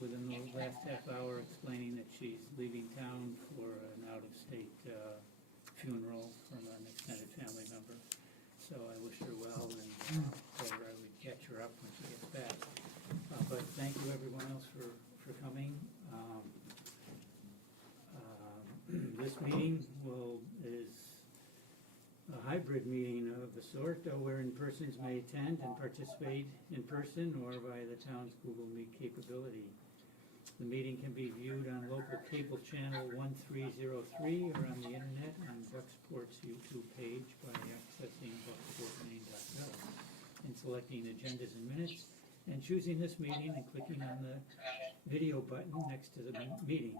within the last half hour explaining that she's leaving town for an out-of-state funeral from an extended family member. So I wish her well and told her I would catch her up when she gets back. But thank you everyone else for coming. This meeting is a hybrid meeting of the sort, wherein persons may attend and participate in person or via the town's Google Meet capability. The meeting can be viewed on local cable channel 1303 or on the internet on Bucksport's YouTube page by accessing bucksportmaine.gov and selecting agendas and minutes and choosing this meeting and clicking on the video button next to the meeting.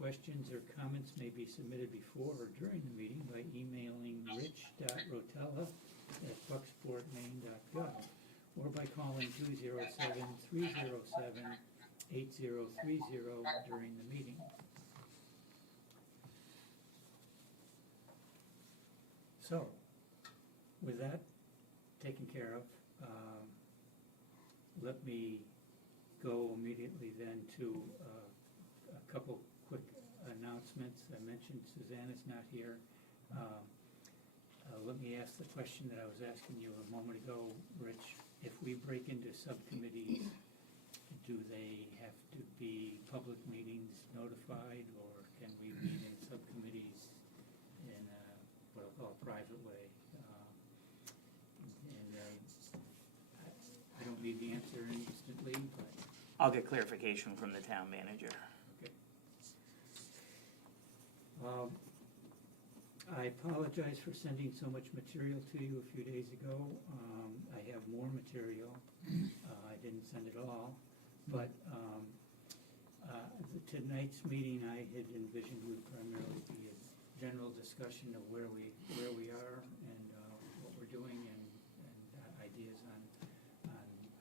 Questions or comments may be submitted before or during the meeting by emailing rich.rotella@bucksportmaine.gov or by calling 207-307-8030 during the meeting. So, with that taken care of, let me go immediately then to a couple quick announcements. I mentioned Susanna's not here. Let me ask the question that I was asking you a moment ago, Rich. If we break into subcommittees, do they have to be public meetings notified, or can we meet in subcommittees in what I'll call a private way? I don't need the answer instantly, but I'll get clarification from the town manager. okay. I apologize for sending so much material to you a few days ago. I have more material. I didn't send it all, but tonight's meeting I had envisioned would primarily be a general discussion of where we are and what we're doing and ideas on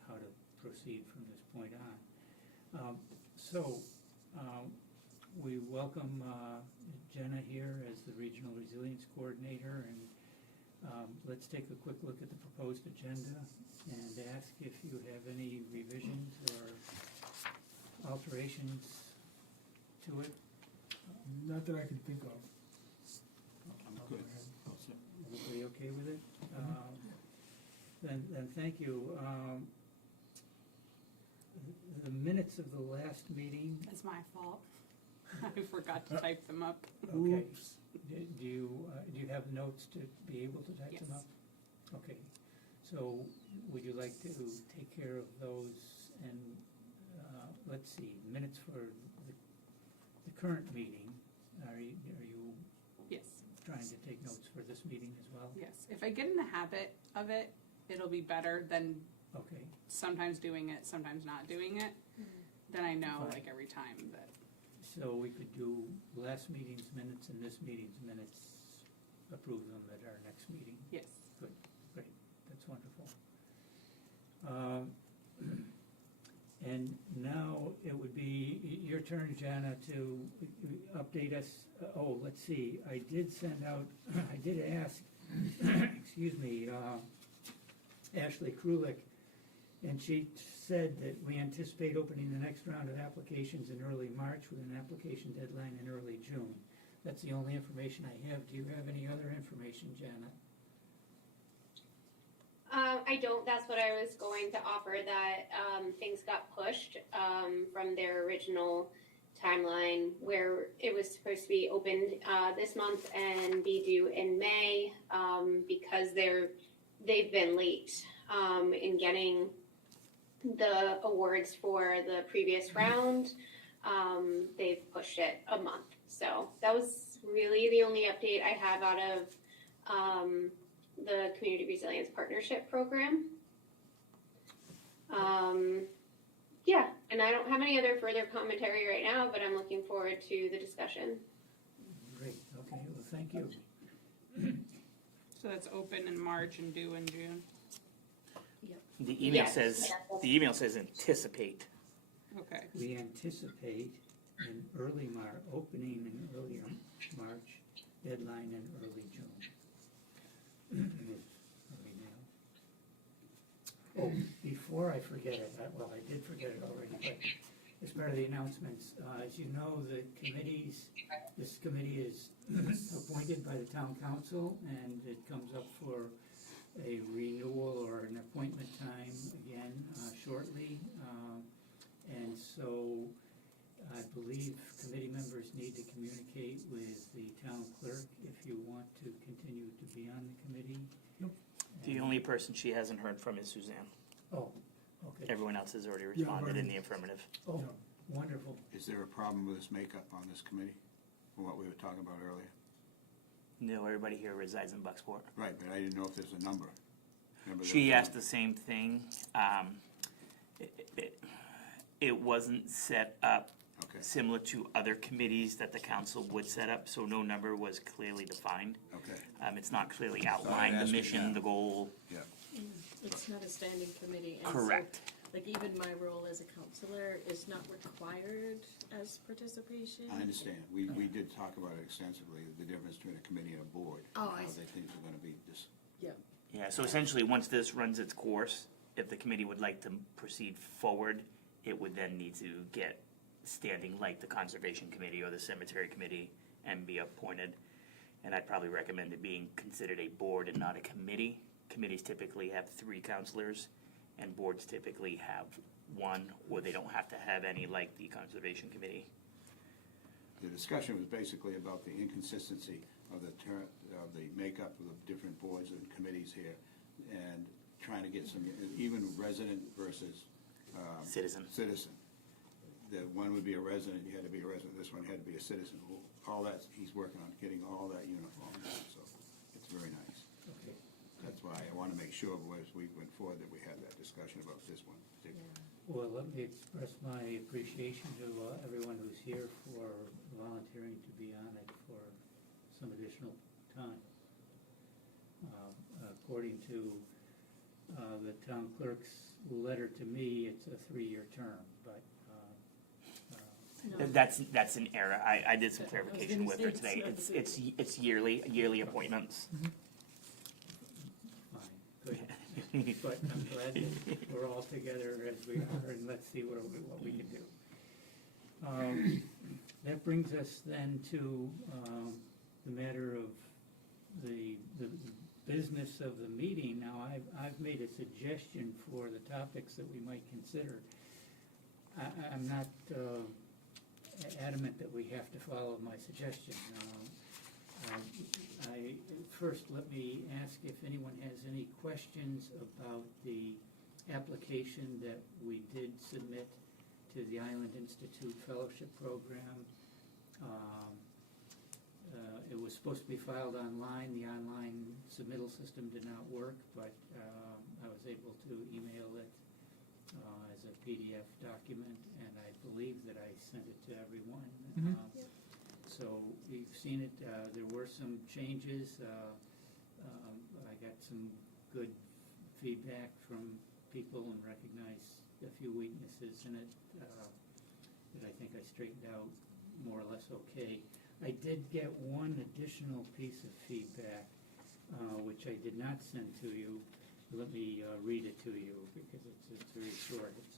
how to proceed from this point on. We welcome Jenna here as the Regional Resilience Coordinator, and let's take a quick look at the proposed agenda and ask if you have any revisions or alterations to it. Not that I can think of. I'm good. Everybody okay with it? Then thank you. The minutes of the last meeting, It's my fault. I forgot to type them up. okay. Do you have notes to be able to type them Yes. up? Okay. So would you like to take care of those and, let's see, minutes for the current meeting? Are you Yes, trying to take notes for this meeting as well? yes. If I get in the habit of it, it'll be better than Okay. sometimes doing it, sometimes not doing it. Then I know, Fine. like, every time that, So we could do last meeting's minutes and this meeting's minutes, approve them at our next meeting. yes. Good, great, that's wonderful. And now it would be your turn, Jana, to update us. Oh, let's see, I did send out, I did ask, excuse me, Ashley Krulik, and she said that we anticipate opening the next round of applications in early March with an application deadline in early June. That's the only information I have. Do you have any other information, Jana? I don't. That's what I was going to offer, that things got pushed from their original timeline where it was supposed to be opened this month and be due in May because they've been late in getting the awards for the previous round. They've pushed it a month. So that was really the only update I have out of the Community Resilience Partnership Program. Yeah, and I don't have any other further commentary right now, but I'm looking forward to the discussion. Great, okay, well, thank you. So that's open in March and due in June. The email Yes. says anticipate. Okay. We anticipate an early opening in early March, deadline in early June. Are we now? Oh, before I forget it, well, I did forget it already, but as part of the announcements, as you know, the committees, this committee is appointed by the town council, and it comes up for a renewal or an appointment time again shortly. And so I believe committee members need to communicate with the town clerk if you want to continue to be on the committee. The only person she hasn't heard from is Suzanne. Oh, okay. Everyone else has already responded in the affirmative. Oh, wonderful. Is there a problem with this makeup on this committee, from what we were talking about earlier? No, everybody here resides in Bucksport. Right, but I didn't know if there's a number. Remember She that- asked the same thing. It wasn't set up Okay, similar to other committees that the council would set up, so no number was clearly defined. okay, It's not clearly outlined, the asking, mission, yeah. the goal. yeah. It's not a standing committee. and so, Correct. Like even my role as a counselor is not required as participation. I understand. We did talk about it extensively, the difference between a committee and a board. Oh, I How see. they things are gonna be just, Yeah, so essentially, once this runs its course, if the committee would like to proceed forward, it would then need to get standing like the Conservation Committee or the Cemetery Committee and be appointed. And I'd probably recommend it being considered a board and not a committee. Committees typically have 3 counselors, and boards typically have 1, or they don't have to have any like the Conservation Committee. the discussion was basically about the inconsistency of the makeup of the different boards and committees here, and trying to get some, even resident versus, Citizen. citizen. The one would be a resident, you had to be a resident, this one had to be a citizen. All that, he's working on getting all that uniform, so it's very nice. Okay. That's why I wanna make sure as we went forward that we had that discussion about this one particularly. Well, let me express my appreciation to everyone who's here for volunteering to be on it for some additional time. According to the town clerk's letter to me, it's a 3-year term, but No. That's an error. I did some I was clarification gonna with say her it's today. not It's yearly appointments. fine, good. But I'm glad that we're all together as we are, and let's see what we can do. That brings us then to the matter of the business of the meeting. Now, I've made a suggestion for the topics that we might consider. I'm not adamant that we have to follow my suggestion. First, let me ask if anyone has any questions about the application that we did submit to the Island Institute Fellowship Program. It was supposed to be filed online. The online submittal system did not work, but I was able to email it as a PDF document, and I believe that I sent it to everyone. So you've seen it. There were some changes. I got some good feedback from people and recognized a few weaknesses in it that I think I straightened out more or less okay. I did get one additional piece of feedback, which I did not send to you. Let me read it to you because it's very short. It's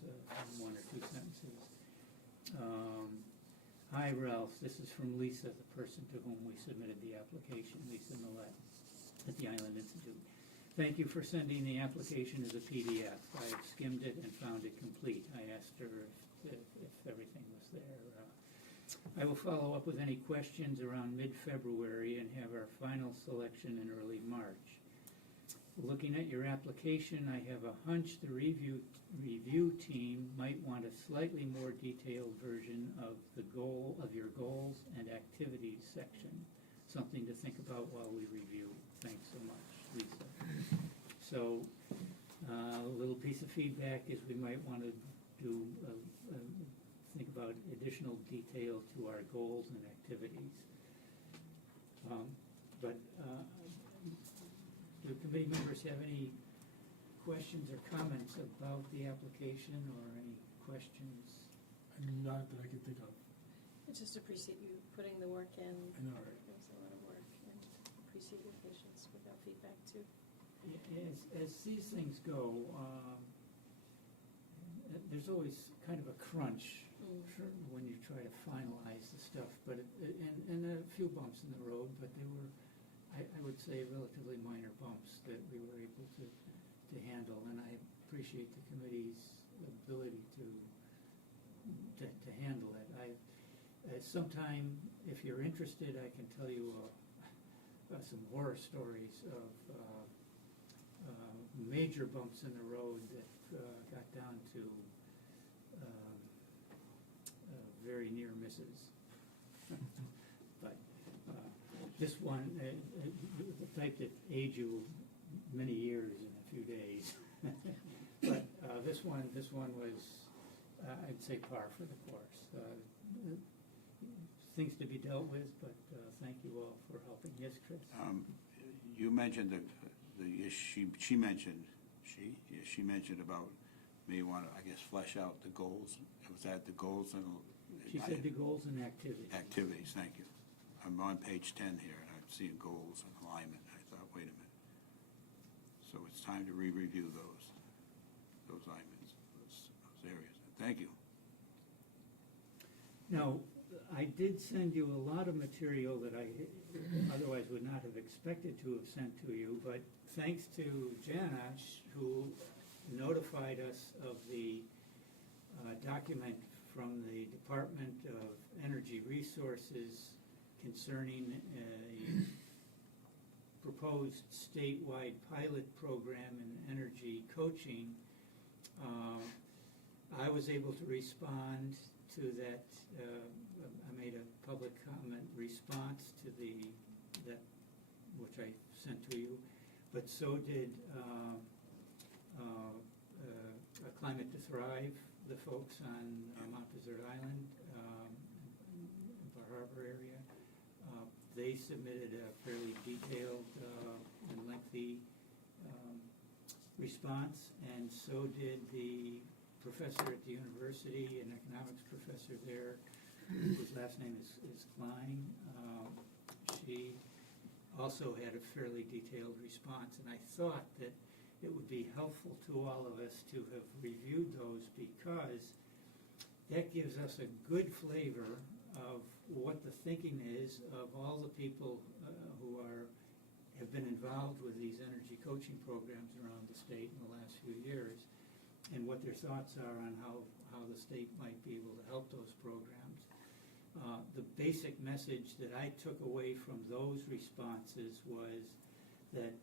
1 or 2 sentences. Hi, Ralph. This is from Lisa, the person to whom we submitted the application, Lisa Millette at the Island Institute. Thank you for sending the application as a PDF. I have skimmed it and found it complete. I asked her if everything was there. I will follow up with any questions around mid-February and have our final selection in early March. Looking at your application, I have a hunch the review team might want a slightly more detailed version of your goals and activities section. Something to think about while we review. Thanks so much, Lisa. So, a little piece of feedback is we might want to do think about additional detail to our goals and activities. Do committee members have any questions or comments about the application, or any questions? Not that I can think of. I just appreciate you putting the work in. I know, right? It was a lot of work, and appreciate your patience with that feedback too. As these things go, there's always kind of a crunch Mm. when you try to finalize the stuff, but, and a few bumps in the road, but they were, I would say, relatively minor bumps that we were able to handle, and I appreciate the committee's ability to handle it. Sometime, if you're interested, I can tell you some horror stories of major bumps in the road that got down to very near misses. But this one, the type that age you many years in a few days. But this one was, I'd say, par for the course. Things to be dealt with, but thank you all for helping. Yes, Chris? You mentioned she mentioned about may want to, I guess, flesh out the goals. Was that the goals and? She said the goals and activities. Activities, thank you. I'm on page 10 here, and I'm seeing goals and alignment. I thought, wait a minute. So it's time to re-review those alignments, those areas. Thank you. Now, I did send you a lot of material that I otherwise would not have expected to have sent to you, but thanks to Jana, who notified us of the document from the Department of Energy Resources concerning a proposed statewide pilot program in energy coaching, I was able to respond to that. I made a public comment response to that which I sent to you, but so did Climate to Thrive, the folks on Mount Desert Island, Bar Harbor area. They submitted a fairly detailed and lengthy response, and so did the professor at the university, an economics professor there, whose last name is Klein. She also had a fairly detailed response, and I thought that it would be helpful to all of us to have reviewed those, because that gives us a good flavor of what the thinking is of all the people who have been involved with these energy coaching programs around the state in the last few years, and what their thoughts are on how the state might be able to help those programs. The basic message that I took away from those responses was that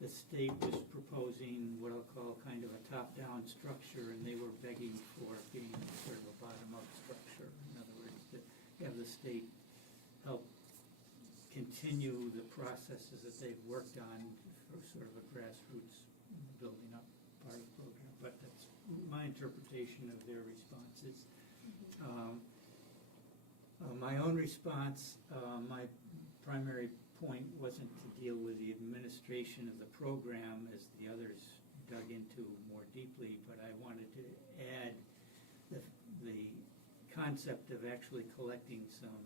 the state was proposing what I'll call kind of a top-down structure, and they were begging for being sort of a bottom-up structure. In other words, to have the state help continue the processes that they've worked on for sort of a grassroots building up part of the program. But that's my interpretation of their responses. My own response, my primary point wasn't to deal with the administration of the program, as the others dug into more deeply, but I wanted to add the concept of actually collecting some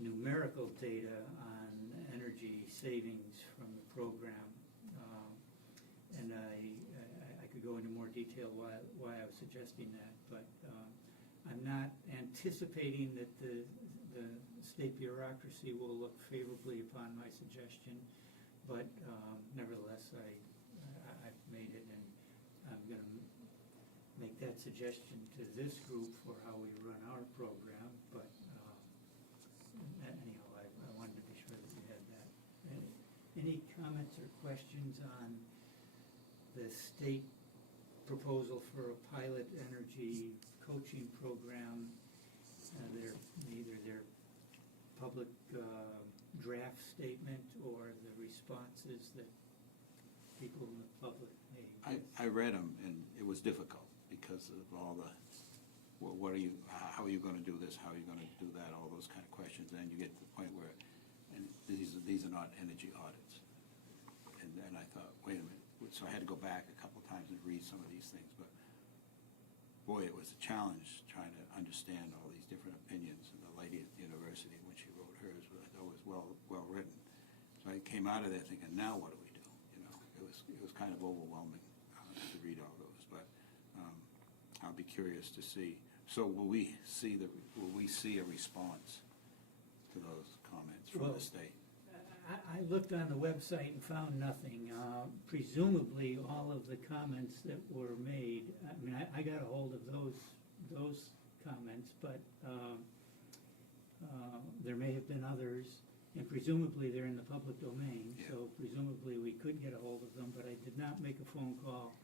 numerical data on energy savings from the program. And I could go into more detail why I was suggesting that, but I'm not anticipating that the state bureaucracy will look favorably upon my suggestion, but nevertheless, I've made it, and I'm going to make that suggestion to this group for how we run our program. But anyhow, I wanted to be sure that you had that. Any comments or questions on the state proposal for a pilot energy coaching program? Either their public draft statement or the responses that people in the public made. I read them, and it was difficult because of all the, how are you going to do this, how are you going to do that, all those kind of questions. And you get to the point where, and these are not energy audits. And then I thought, wait a minute. So I had to go back a couple of times and read some of these things. But boy, it was a challenge trying to understand all these different opinions. And the lady at the university, when she wrote hers, I thought was well written. So I came out of there thinking, now what do we do? You know, it was kind of overwhelming to read all those. But curious to see. So will we see a response to those comments from Well, the state? I looked on the website and found nothing. Presumably, all of the comments that were made, I mean, I got a hold of those comments, but there may have been others, and presumably they're in the public domain, so presumably we could get a hold of them, but I did not make a phone call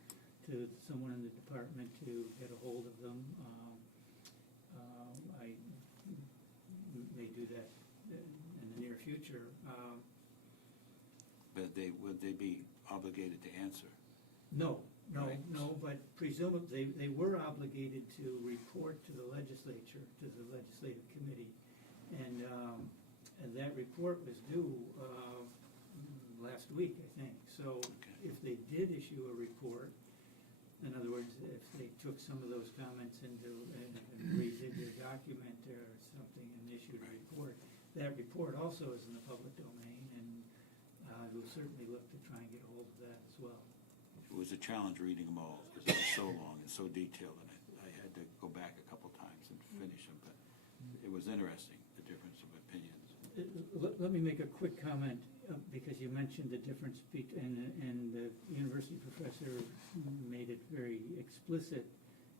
to someone in the department to get a hold of them. I may do that in the near future. But would they be obligated to answer? No, Right. but presumably, they were obligated to report to the legislature, to the legislative committee. And that report was due last week, I think. So if they did issue a report, in other words, if they took some of those comments and redid their document or something and issued a report, that report also is in the public domain, and we'll certainly look to try and get a hold of that as well. It was a challenge reading them all, because it was so long and so detailed, and I had to go back a couple times and finish them, but it was interesting, the difference of opinions. Let me make a quick comment, because you mentioned the difference and the university professor made it very explicit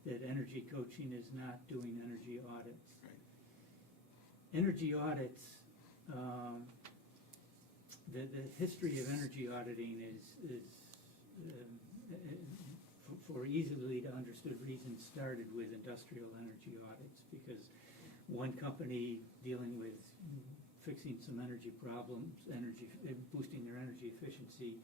that energy coaching is not doing energy audits. Right. Energy audits, the history of energy auditing is for easily to understood reasons, started with industrial energy audits, because one company dealing with fixing some energy problems, boosting their energy efficiency,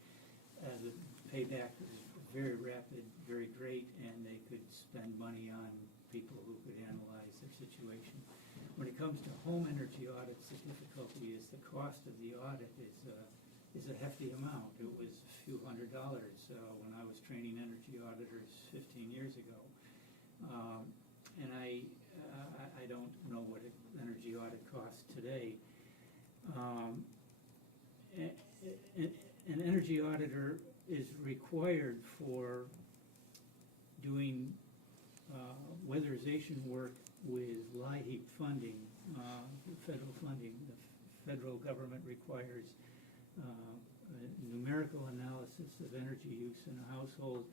the payback was very rapid, very great, and they could spend money on people who could analyze their situation. When it comes to home energy audits, the difficulty is the cost of the audit is a hefty amount. It was a few $100s when I was training energy auditors 15 years ago. And I don't know what an energy audit costs today. An energy auditor is required for doing weatherization work with LIHEAP funding, federal funding. The federal government requires numerical analysis of energy use in a household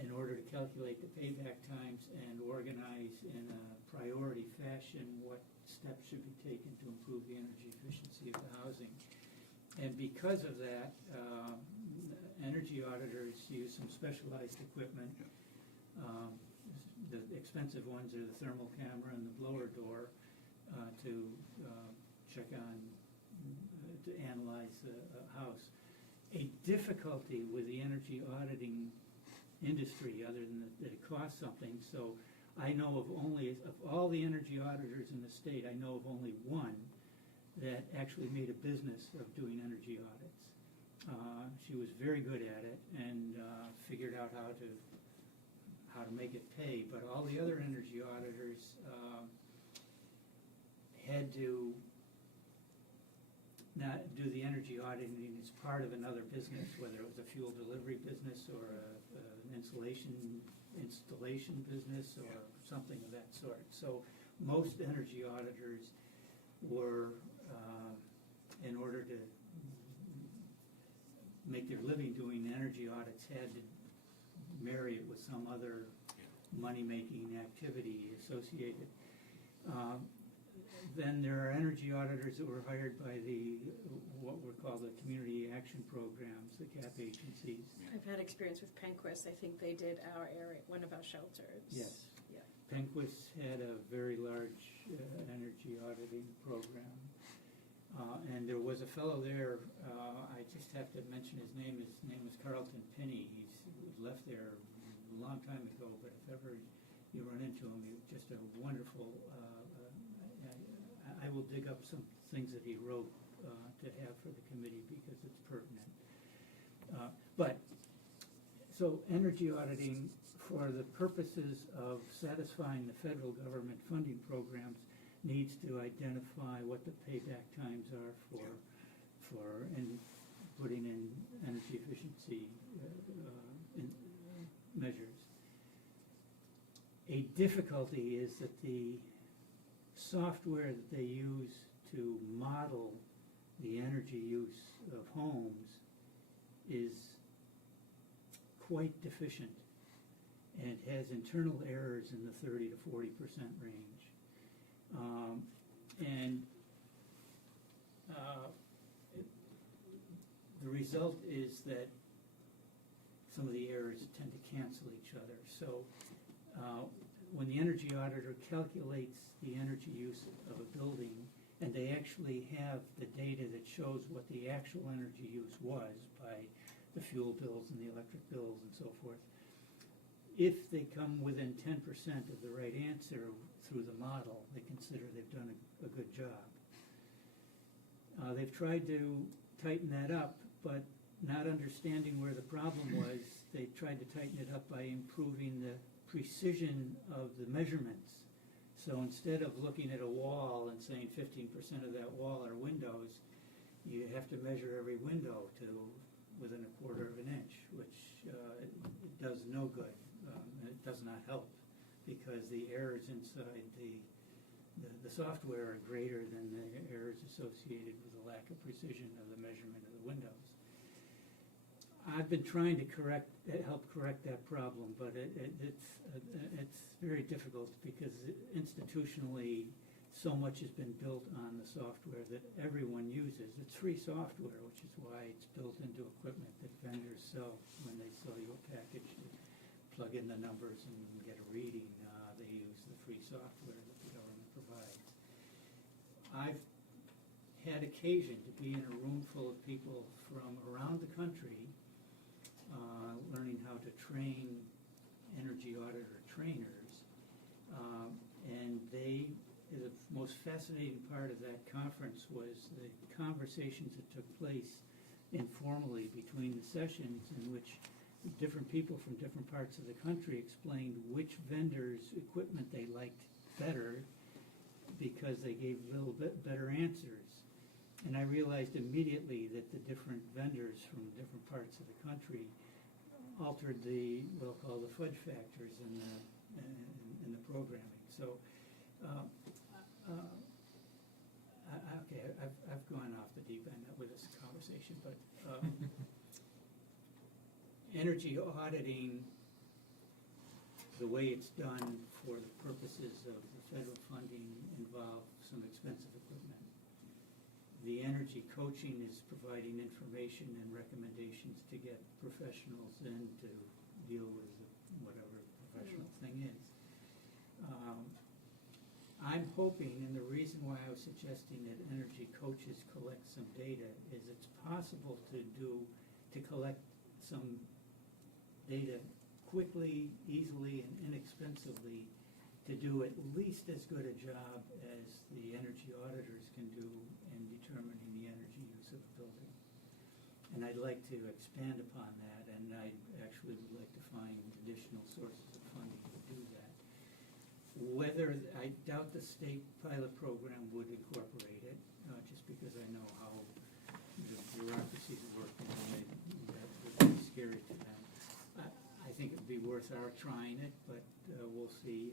in order to calculate the payback times and organize in a priority fashion what steps should be taken to improve the energy efficiency of the housing. And because of that, energy auditors use some specialized equipment. The expensive ones are the thermal camera and the blower door to check on, to analyze a house. A difficulty with the energy auditing industry, other than that it costs something, so I know of all the energy auditors in the state, I know of only one that actually made a business of doing energy audits. She was very good at it and figured out how to make it pay, but all the other energy auditors had to not do the energy auditing as part of another business, whether it was a fuel delivery business or an installation business or something of that sort. So most energy auditors were, in order to make their living doing energy audits, had to marry it with some other money-making activity associated. Then there are energy auditors that were hired by what were called the community action programs, the CAP agencies. I've had experience with Penquist. I think they did our area, one of our shelters. Yes. Yeah. Penquist had a very large energy auditing program. And there was a fellow there, I just have to mention his name. His name was Carlton Pinney. He's left there a long time ago, but if ever you run into him, he's just a wonderful, I will dig up some things that he wrote to have for the committee because it's pertinent. So energy auditing, for the purposes of satisfying the federal government funding programs, needs to identify what the payback times are for and putting in energy efficiency measures. A difficulty is that the software that they use to model the energy use of homes is quite deficient and has internal errors in the 30 to 40% range. The result is that some of the errors tend to cancel each other. So when the energy auditor calculates the energy use of a building, and they actually have the data that shows what the actual energy use was by the fuel bills and the electric bills and so forth, if they come within 10% of the right answer through the model, they consider they've done a good job. They've tried to tighten that up, but not understanding where the problem was, they tried to tighten it up by improving the precision of the measurements. So instead of looking at a wall and saying 15% of that wall are windows, you have to measure every window to within a quarter of an inch, which it does no good. It does not help because the errors inside the software are greater than the errors associated with the lack of precision of the measurement of the windows. I've been trying to help correct that problem, but it's very difficult because institutionally so much has been built on the software that everyone uses. It's free software, which is why it's built into equipment that vendors sell when they sell you a package. You plug in the numbers and get a reading. They use the free software that the government provides. I've had occasion to be in a room full of people from around the country learning how to train energy auditor trainers, and the most fascinating part of that conference was the conversations that took place informally between the sessions in which different people from different parts of the country explained which vendors' equipment they liked better because they gave a little bit better answers. And I realized immediately that the different vendors from different parts of the country altered the, we'll call the fudge factors in the programming. So, okay, I've gone off the deep end with this conversation, but energy auditing, the way it's done for the purposes of the federal funding, involve some expensive equipment. The energy coaching is providing information and recommendations to get professionals in to deal with whatever the professional thing is. I'm hoping, and the reason why I was suggesting that energy coaches collect some data is it's possible to collect some data quickly, easily, and inexpensively to do at least as good a job as the energy auditors can do in determining the energy use of a building. And I'd like to expand upon that, and I actually would like to find additional sources of funding to do that. I doubt the state pilot program would incorporate it, just because I know how the bureaucracies work, and that would be scary to them. I think it would be worth our trying it, but we'll see.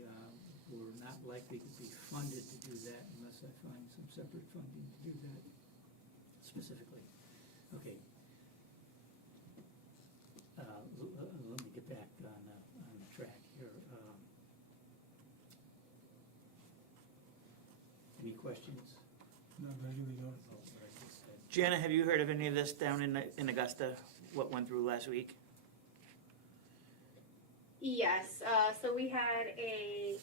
We're not likely to be funded to do that unless I find some separate funding to do that specifically. Okay. Let me get back on the track here. Any questions? Not anything else. Jana, have you heard of any of this down in Augusta, what went through last week? Yes, so we had a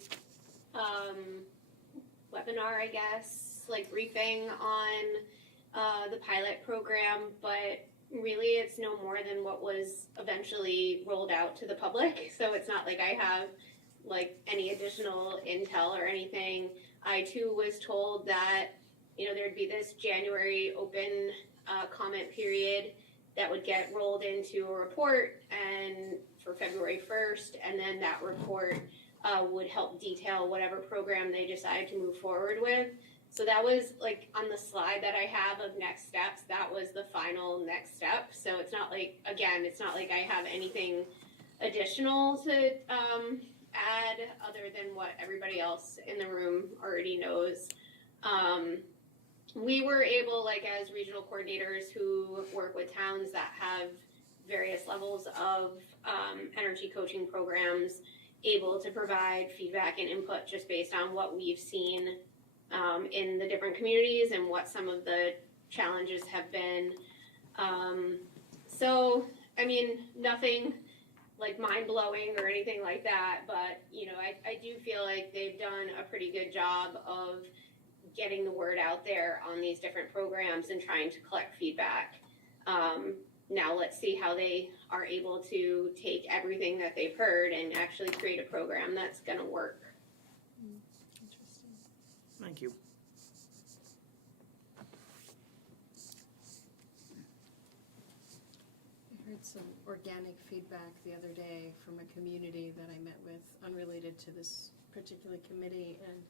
webinar, I guess, like briefing on the pilot program, but really it's no more than what was eventually rolled out to the public. So it's not like I have like any additional intel or anything. I too was told that, you know, there'd be this January open comment period that would get rolled into a report and for February 1st, and then that report would help detail whatever program they decide to move forward with. So that was like on the slide that I have of next steps, that was the final next step. So it's not like, again, it's not like I have anything additional to add other than what everybody else in the room already knows. We were able, like as regional coordinators who work with towns that have various levels of energy coaching programs, able to provide feedback and input just based on what we've seen in the different communities and what some of the challenges have been. So, I mean, nothing like mind-blowing or anything like that, but, you know, I do feel like they've done a pretty good job of getting the word out there on these different programs and trying to collect feedback. Now let's see how they are able to take everything that they've heard and actually create a program that's going to work. Interesting. Thank you. I heard some organic feedback the other day from a community that I met with, unrelated to this particular committee, and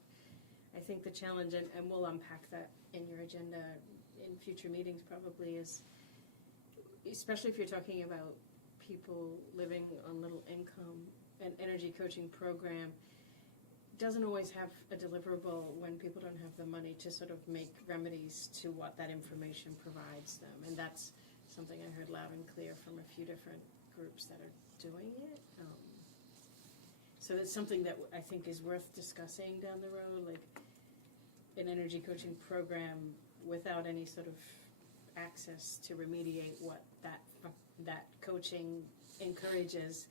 I think the challenge, and we'll unpack that in your agenda in future meetings probably, is especially if you're talking about people living on little income, an energy coaching program doesn't always have a deliverable when people don't have the money to sort of make remedies to what that information provides them. And that's something I heard loud and clear from a few different groups that are doing it. So it's something that I think is worth discussing down the road, like an energy coaching program without any sort of access to remediate what that coaching encourages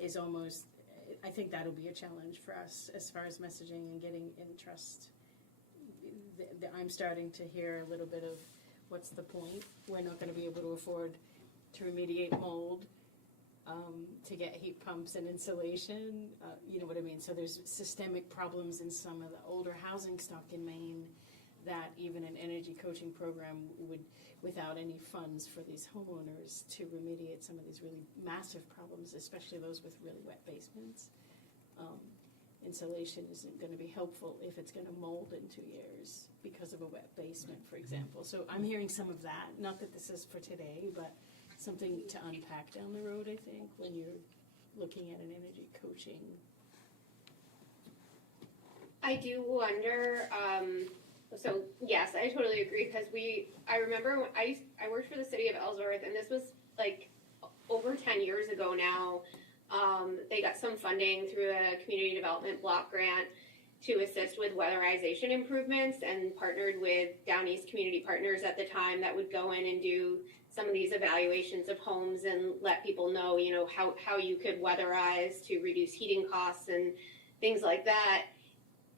is almost, I think that'll be a challenge for us as far as messaging and getting in trust. I'm starting to hear a little bit of what's the point? We're not going to be able to afford to remediate mold, to get heat pumps and insulation, you know what I mean? So there's systemic problems in some of the older housing stock in Maine that even an energy coaching program would, without any funds for these homeowners to remediate some of these really massive problems, especially those with really wet basements. Insulation isn't going to be helpful if it's going to mold in 2 years because of a wet basement, for example. So I'm hearing some of that, not that this is for today, but something to unpack down the road, I think, when you're looking at an energy coaching. I do wonder, so yes, I totally agree, because I remember when I worked for the city of Ellsworth, and this was like over 10 years ago now. They got some funding through a community development block grant to assist with weatherization improvements, and partnered with Down East Community Partners at the time that would go in and do some of these evaluations of homes and let people know, you know, how you could weatherize to reduce heating costs and things like that.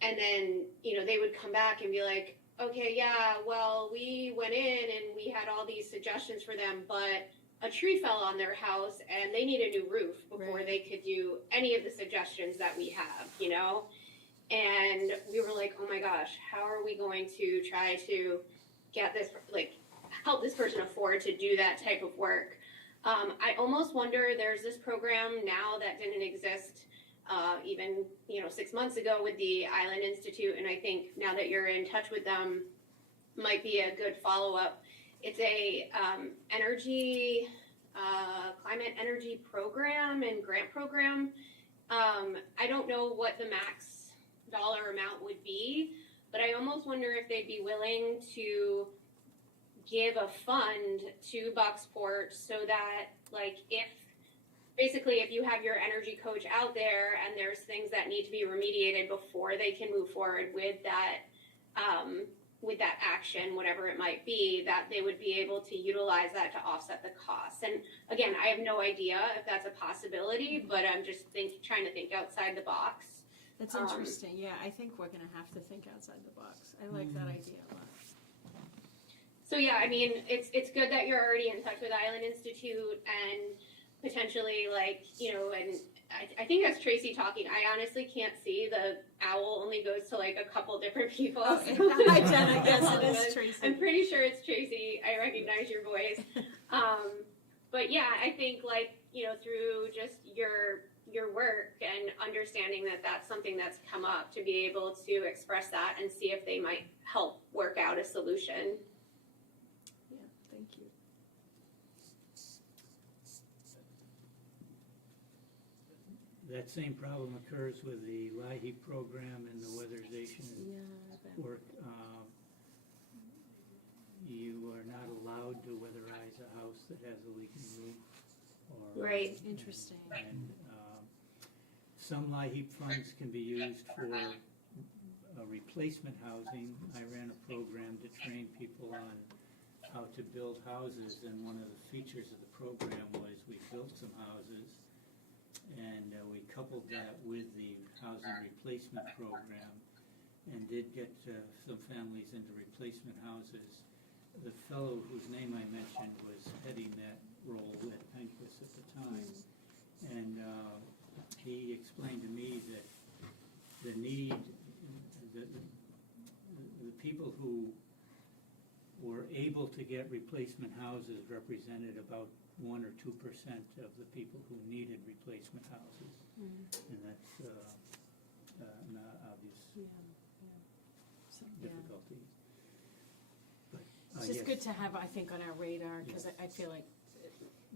And then, you know, they would come back and be like, okay, yeah, well, we went in and we had all these suggestions for them, but a tree fell on their house and they need a new roof before Right. they could do any of the suggestions that we have, you know? And we were like, oh my gosh, how are we going to try to get this, like, help this person afford to do that type of work? I almost wonder, there's this program now that didn't exist even, you know, 6 months ago with the Island Institute, and I think now that you're in touch with them, might be a good follow-up. It's a climate energy program and grant program. I don't know what the max dollar amount would be, but I almost wonder if they'd be willing to give a fund to Bucksport so that, like, if you have your energy coach out there and there's things that need to be remediated before they can move forward with that action, whatever it might be, that they would be able to utilize that to offset the costs. And again, I have no idea if that's a possibility, but I'm just trying to think outside the box. That's interesting. Yeah, I think we're going to have to think outside the box. I like that idea a lot. So yeah, I mean, it's good that you're already in touch with Island Institute and potentially, like, you know, and I think that's Tracy talking. I honestly can't see. The owl only goes to like a couple different people. Okay. So Hi, Jen. I guess it is Tracy. I'm pretty sure it's Tracy. I recognize your voice. But yeah, I think, like, you know, through just your work and understanding that that's something that's come up, to be able to express that and see if they might help work out a solution. Yeah, thank you. that same problem occurs with the LIHEAP program and the weatherization Yeah, I bet. work. You are not allowed to weatherize a house that has a leaking roof. Or, Right. Interesting. And some LIHEAP funds can be used for replacement housing. I ran a program to train people on how to build houses, and one of the features of the program was we built some houses, and we coupled that with the housing replacement program, and did get some families into replacement houses. The fellow whose name I mentioned was heading that role at Penquist at the time, and he explained to me that the need, the people who were able to get replacement houses represented about 1 or 2% of the people who needed replacement houses, and that's an obvious Yeah, yeah. So, yeah. difficulty. But, It's just yes. good to have, I think, on our radar, because Yes. I feel like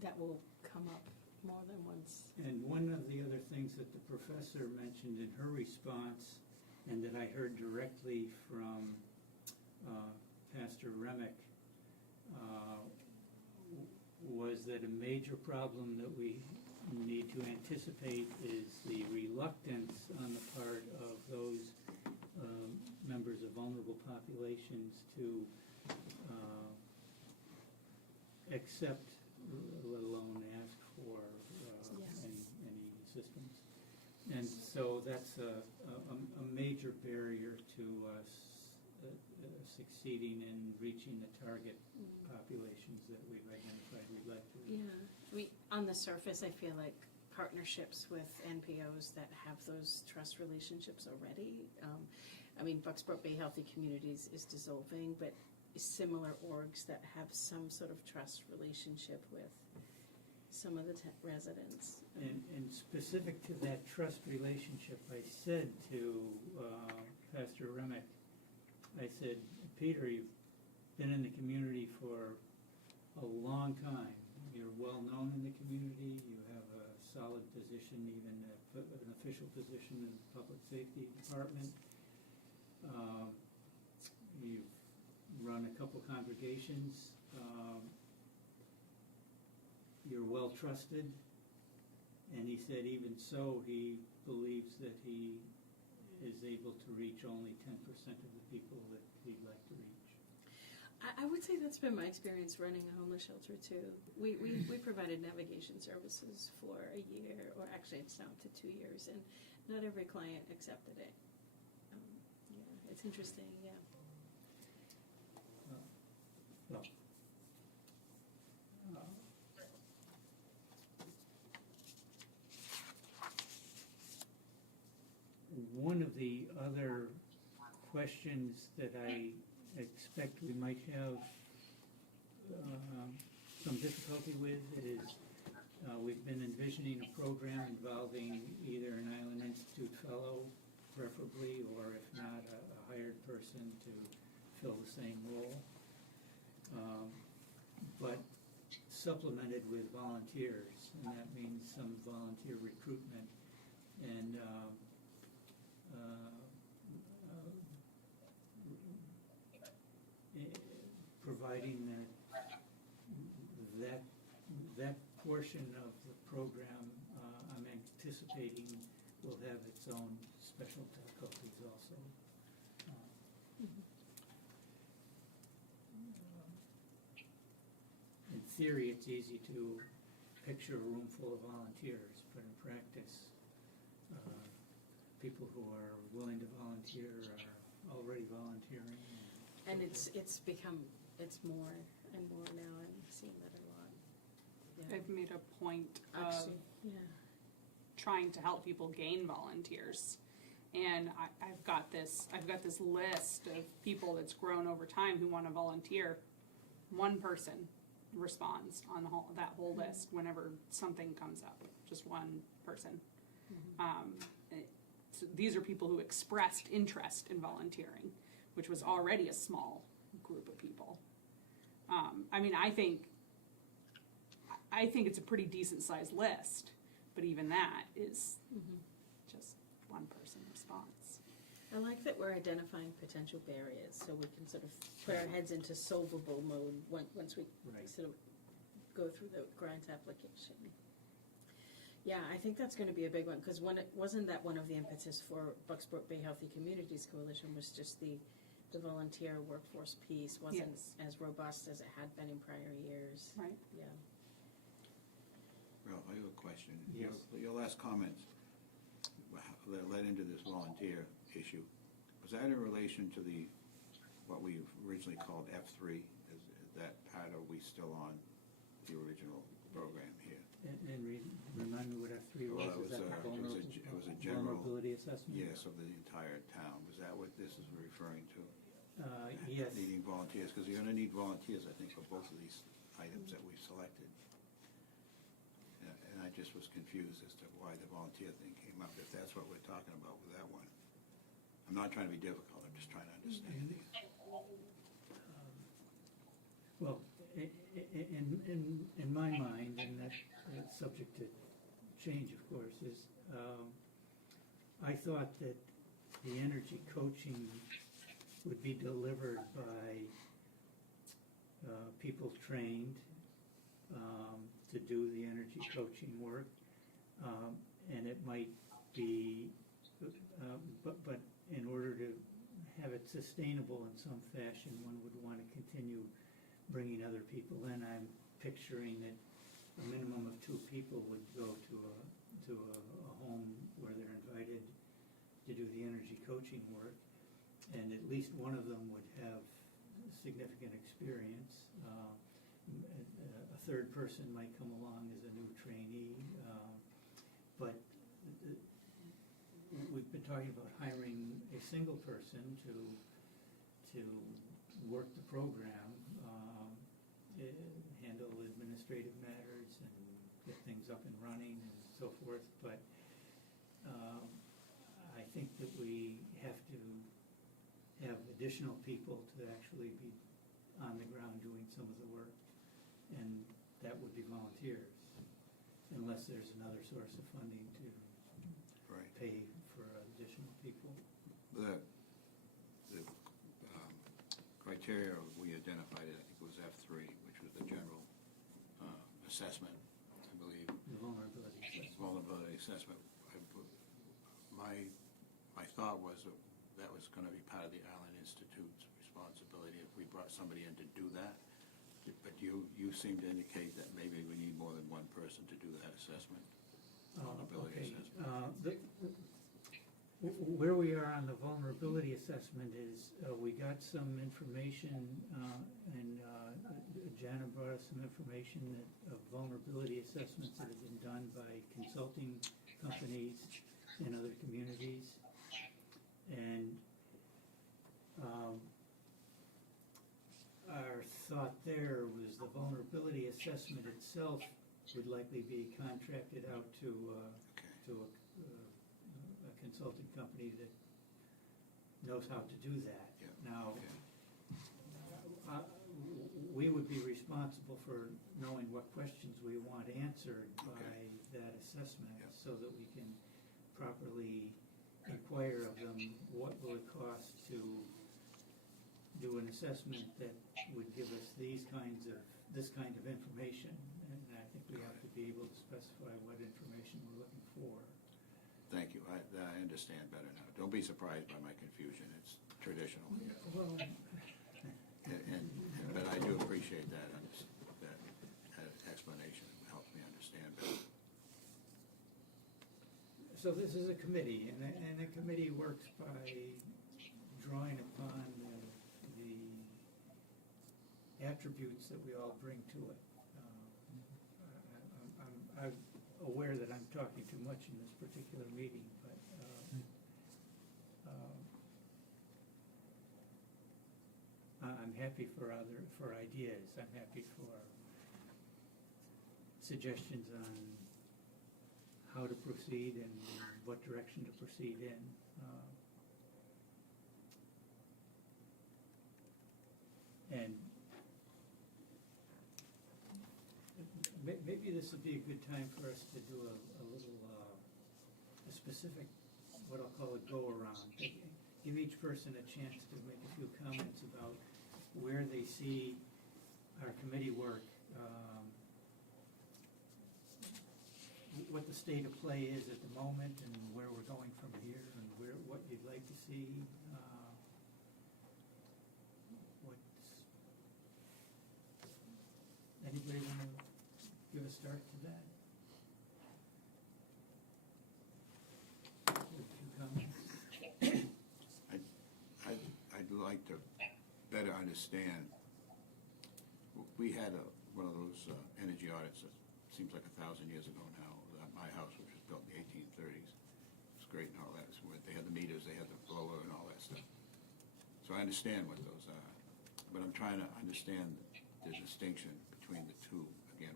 that will come up more than once. And one of the other things that the professor mentioned in her response, and that I heard directly from Pastor Remick, was that a major problem that we need to anticipate is the reluctance on the part of those members of vulnerable populations to accept, let alone ask for Yes. any assistance. And so that's a major barrier to us succeeding in reaching the target populations that we've identified we'd like to reach. Yeah, on the surface, I feel like partnerships with NPOs that have those trust relationships already. I mean, Bucksport Bay Healthy Communities is dissolving, but similar orgs that have some sort of trust relationship with some of the residents. And specific to that trust relationship, I said to Pastor Remick, I said, Peter, you've been in the community for a long time. You're well known in the community. You have a solid position, even an official position in the Public Safety Department. You've run a couple congregations. You're well trusted. And he said even so, he believes that he is able to reach only 10% of the people that he'd like to reach. I would say that's been my experience running a homeless shelter too. We provided navigation services for a year, or actually it's now up to 2 years, and not every client accepted it. Yeah, it's interesting, yeah. Well, one of the other questions that I expect we might have some difficulty with is we've been envisioning a program involving either an Island Institute fellow, preferably, or if not, a hired person to fill the same role, but supplemented with volunteers, and that means some volunteer recruitment and providing that portion of the program, I'm anticipating will have its own special difficulties also. In theory, it's easy to picture a room full of volunteers, but in practice, people who are willing to volunteer are already volunteering. And it's more and more now, I'm seeing that a lot. Yeah. I've made a point of Actually, yeah. trying to help people gain volunteers. And I've got this list of people that's grown over time who want to volunteer. One person responds on that whole list whenever something comes up, just one person. So these are people who expressed interest in volunteering, which was already a small group of people. I mean, I think it's a pretty decent sized list, but even that is Mhm. just one person response. I like that we're identifying potential barriers, so we can sort of put our heads into solvable mode once we Right. sort of go through the grant application. Yeah, I think that's gonna be a big one, because wasn't that one of the impetus for Bucksport Bay Healthy Communities Coalition, was just the volunteer workforce piece wasn't Yes. as robust as it had been in prior years. Right. Yeah. Ralph, I have a question. Yes. Your last comments that led into this volunteer issue, was that in relation to what we originally called F3? Is that part, are we still on the original program here? And remind me what F3 Well, was, is that the it was a general, vulnerability assessment? yes, of the entire town. Was that what this is referring to? Yes. Needing volunteers, because you're gonna need volunteers, I think, for both of these items that we've selected. And I just was confused as to why the volunteer thing came up, if that's what we're talking about with that one. I'm not trying to be difficult, I'm just trying to understand these. Well, in my mind, and that's subject to change, of course, is, I thought that the energy coaching would be delivered by people trained to do the energy coaching work, and it might be, but in order to have it sustainable in some fashion, one would want to continue bringing other people in. I'm picturing that a minimum of 2 people would go to a home where they're invited to do the energy coaching work, and at least one of them would have significant experience. A third person might come along as a new trainee, but we've been talking about hiring a single person to work the program, handle administrative matters and get things up and running and so forth, but I think that we have to have additional people to actually be on the ground doing some of the work, and that would be volunteers, unless there's another source of funding to Right. pay for additional people. The criteria we identified, I think it was F3, which was the general assessment, I believe, The vulnerability assessment. vulnerability assessment. My thought was that was gonna be part of the Island Institute's responsibility if we brought somebody in to do that. But you seem to indicate that maybe we need more than one person to do that assessment, vulnerability Okay. assessment. Where we are on the vulnerability assessment is, we got some information, and Jana brought us some information that, of vulnerability assessments that have been done by consulting companies in other communities. And our thought there was the vulnerability assessment itself would likely be contracted out to Okay. a consulting company that knows how to do that. Yeah. Now, Okay. we would be responsible for knowing what questions we want answered by Okay. that assessment, Yeah. so that we can properly inquire of them, what will it cost to do an assessment that would give us this kind of information, and I think we have to be able to specify what information we're looking for. Thank you, I understand better now. Don't be surprised by my confusion, it's traditional here. Well, But I do appreciate that explanation, it helps me understand better. so this is a committee, and the committee works by drawing upon the attributes that we all bring to it. I'm aware that I'm talking too much in this particular meeting, but I'm happy for ideas. I'm happy for suggestions on how to proceed and what direction to proceed in. And maybe this would be a good time for us to do a little, a specific, what I'll call a go-around. Give each person a chance to make a few comments about where they see our committee work, what the state of play is at the moment, and where we're going from here, and what you'd like to see. Anybody want to give a start to that? A few comments? I'd like to better understand. We had one of those energy audits that seems like 1,000 years ago now, at my house, which was built in the 1830s. It's great and all that. They had the meters, they had the blower and all that stuff. So I understand what those are, but I'm trying to understand the distinction between the two. Again,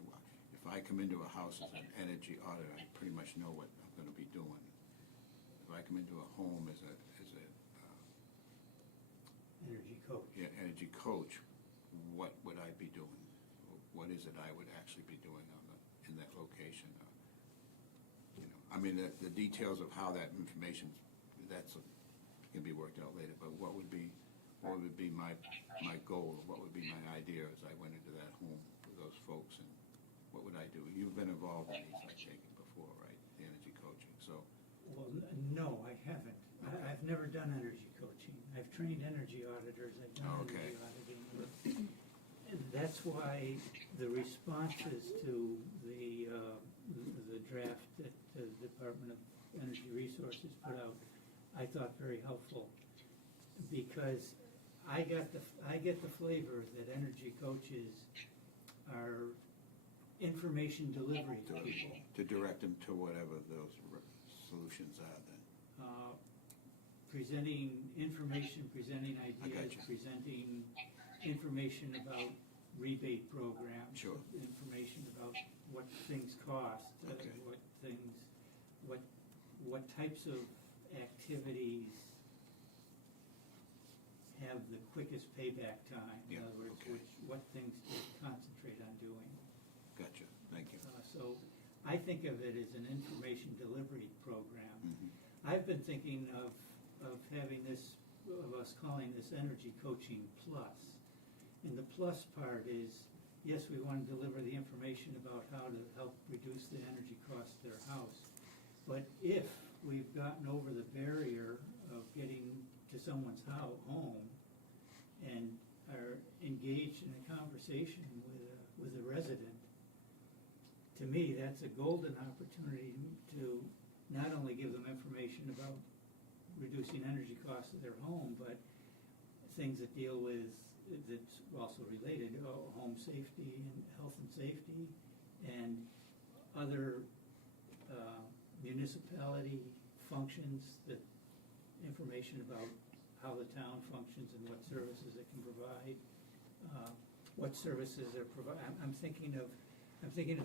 if I come into a house as an energy auditor, I pretty much know what I'm going to be doing. If I come into a home as a Energy coach. energy coach, what would I be doing? What is it I would actually be doing in that location? I mean, the details of how that information, can be worked out later. But what would be my goal? What would be my idea as I went into that home with those folks, and what would I do? You've been involved in these, I take it, before, right? The energy coaching. So, Well, no, I haven't. I've never done energy coaching. I've trained energy auditors, I've done Okay. energy auditing. And that's why the responses to the draft that the Department of Energy Resources put out, I thought very helpful, because I get the flavor that energy coaches are information delivery people. to direct them to whatever those solutions are then. Presenting information, presenting ideas, gotcha. presenting information about rebate programs. Sure. Information about what things cost, Okay. what types of activities have the quickest payback time. In Yeah, other words, okay. what things to concentrate on doing. Gotcha, thank you. So I think of it as an information delivery program. Mhm. I've been thinking of having this, of us calling this Energy Coaching Plus. And the plus part is, yes, we want to deliver the information about how to help reduce the energy costs of their house. But if we've gotten over the barrier of getting to someone's home and are engaged in a conversation with a resident, to me, that's a golden opportunity to not only give them information about reducing energy costs of their home, but things that deal with, that's also related, home safety and health and safety, and other municipality functions, that information about how the town functions and what services it can provide, what services they're providing. I'm thinking of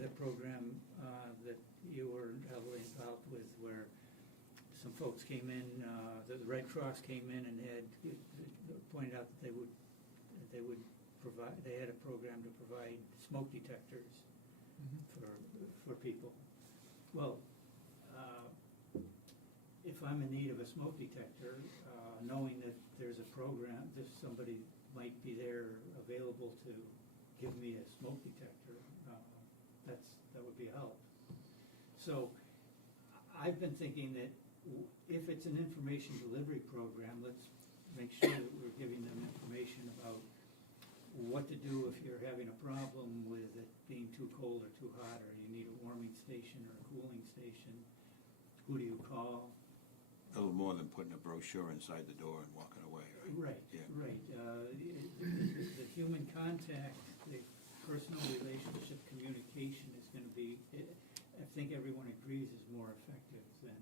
the program that you were heavily involved with, where some folks came in, the Red Cross came in and had pointed out that they would provide, they had a program to provide smoke detectors for people. Well, if I'm in need of a smoke detector, knowing that there's a program, that somebody might be there available to give me a smoke detector, that would be a help. So I've been thinking that if it's an information delivery program, let's make sure that we're giving them information about what to do if you're having a problem with it being too cold or too hot, or you need a warming station or a cooling station. Who do you call? A little more than putting a brochure inside the door and walking away, right? Right, Yeah. right. The human contact, the personal relationship communication is going to be, I think everyone agrees, is more effective than